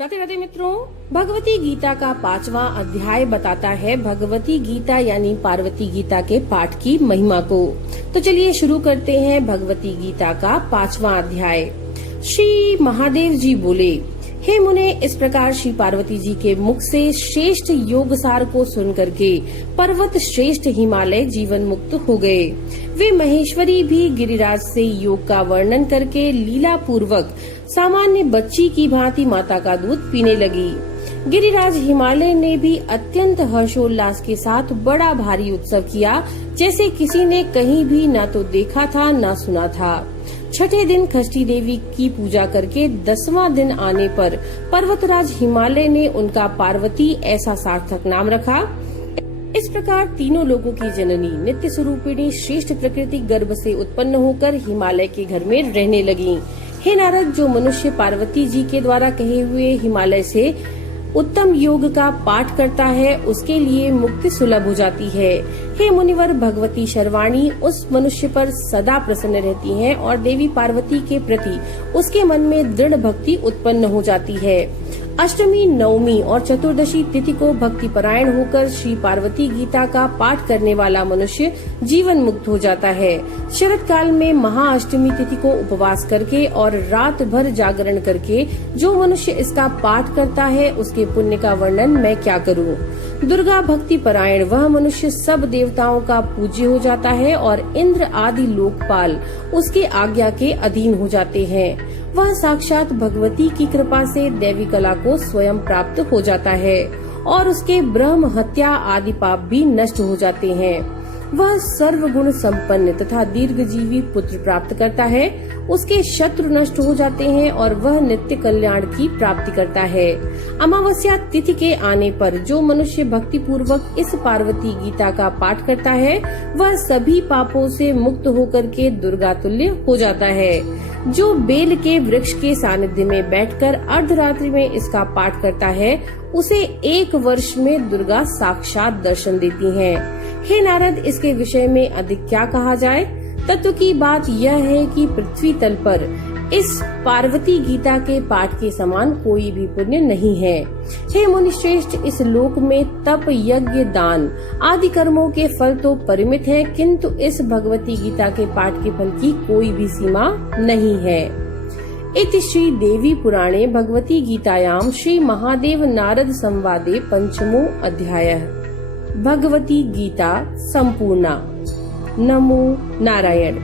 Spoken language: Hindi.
राधे राधे मित्रों, भगवती गीता का 5वां अध्याय बताता है भगवती गीता यानी पार्वती गीता के पाठ की महिमा को। तो चलिए शुरू करते हैं भगवती गीता का 5वां अध्याय। श्री महादेव जी बोले, हे मुने, इस प्रकार श्री पार्वती जी के मुख से श्रेष्ठ योग सार को सुन करके पर्वत श्रेष्ठ हिमालय जीवन मुक्त हो गए। वे महेश्वरी भी गिरिराज से योग का वर्णन करके लीला पूर्वक सामान्य बच्ची की भांति माता का दूध पीने लगी। गिरिराज हिमालय ने भी अत्यंत हर्षोल्लास के साथ बड़ा भारी उत्सव किया, जैसे किसी ने कहीं भी न तो देखा था न सुना था। छठे दिन खष्टी देवी की पूजा करके 10वां दिन आने पर पर्वतराज हिमालय ने उनका पार्वती ऐसा सार्थक नाम रखा। इस प्रकार तीनों लोगों की जननी नित्य स्वरूपिणी श्रेष्ठ प्रकृति गर्भ से उत्पन्न होकर हिमालय के घर में रहने लगी। हे नारद, जो मनुष्य पार्वती जी के द्वारा कहे हुए हिमालय से उत्तम योग का पाठ करता है, उसके लिए मुक्ति सुलभ हो जाती है। हे मुनिवर, भगवती शर्वाणी उस मनुष्य पर सदा प्रसन्न रहती हैं और देवी पार्वती के प्रति उसके मन में दृढ़ भक्ति उत्पन्न हो जाती है। अष्टमी, नवमी और चतुर्दशी तिथि को भक्ति परायण होकर श्री पार्वती गीता का पाठ करने वाला मनुष्य जीवन मुक्त हो जाता है। शरद काल में महाअष्टमी तिथि को उपवास करके और रात भर जागरण करके जो मनुष्य इसका पाठ करता है, उसके पुण्य का वर्णन मैं क्या करूं। दुर्गा भक्ति परायण वह मनुष्य सब देवताओं का पूज्य हो जाता है और इंद्र आदि लोकपाल उसके आज्ञा के अधीन हो जाते हैं। वह साक्षात भगवती की कृपा से दैवी कला को स्वयं प्राप्त हो जाता है और उसके ब्रह्म हत्या आदि पाप भी नष्ट हो जाते हैं। वह सर्वगुण संपन्न तथा दीर्घजीवी पुत्र प्राप्त करता है। उसके शत्रु नष्ट हो जाते हैं और वह नित्य कल्याण की प्राप्ति करता है। अमावस्या तिथि के आने पर जो मनुष्य भक्ति पूर्वक इस पार्वती गीता का पाठ करता है, वह सभी पापों से मुक्त होकर के दुर्गा तुल्य हो जाता है। जो बेल के वृक्ष के सानिध्य में बैठकर अर्धरात्रि में इसका पाठ करता है, उसे 1 वर्ष में दुर्गा साक्षात दर्शन देती हैं। हे नारद, इसके विषय में अधिक क्या कहा जाए। तत्व की बात यह है कि पृथ्वी तल पर इस पार्वती गीता के पाठ के समान कोई भी पुण्य नहीं है। हे मुनिश्रेष्ठ, इस लोक में तप, यज्ञ, दान आदि कर्मों के फल तो परिमित हैं, किंतु इस भगवती गीता के पाठ के फल की कोई भी सीमा नहीं है। इति श्री देवी पुराणे भगवती गीतायां श्री महादेव नारद संवादे 5मो अध्यायः। भगवती गीता संपूर्णा। नमो नारायण।